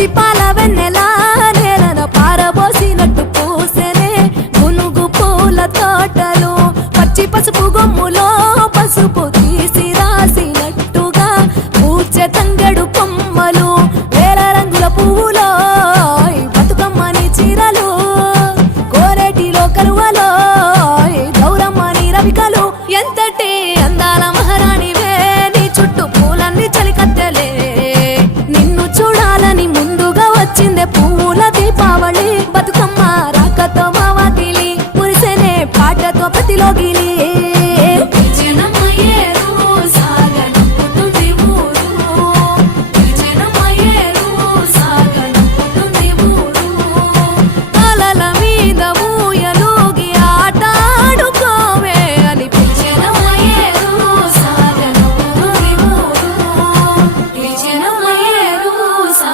పచ్చి పాల వెన్నెలా నేలన పారబోసినట్టు పూసెనే గునుగు పూల తోటలు పచ్చి పసుపు గొమ్ములు